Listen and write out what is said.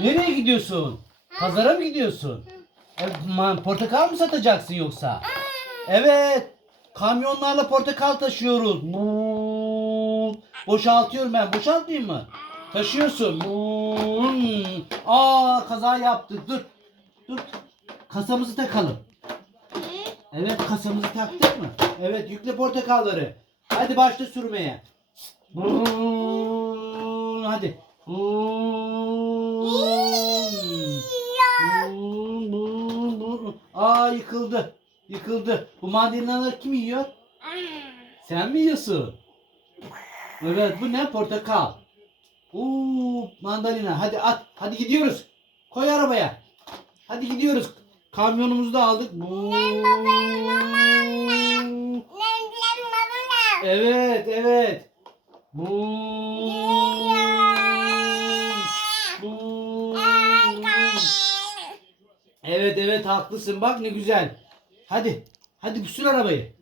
Nereye gidiyorsun? Pazara mı gidiyorsun? E, portakal mı satacaksın yoksa? Evet. Kamyonlarla portakal taşıyoruz. Boşaltıyorum ben. Boşaltmayayım mı? Taşıyorsun. Aa kaza yaptık. Dur. Dur. Kasamızı takalım. Evet kasamızı taktık mı? Evet yükle portakalları. Hadi başla sürmeye. Brrrr, Hadi. Aa yıkıldı. Yıkıldı. Bu mandalinaları kim yiyor? Sen mi yiyorsun? Evet bu ne? Portakal. Uuu mandalina. Hadi at. Hadi gidiyoruz. Koy arabaya. Hadi gidiyoruz. Kamyonumuzu da aldık. Evet, evet. Evet, evet haklısın. Bak ne güzel. Hadi. Hadi sür arabayı.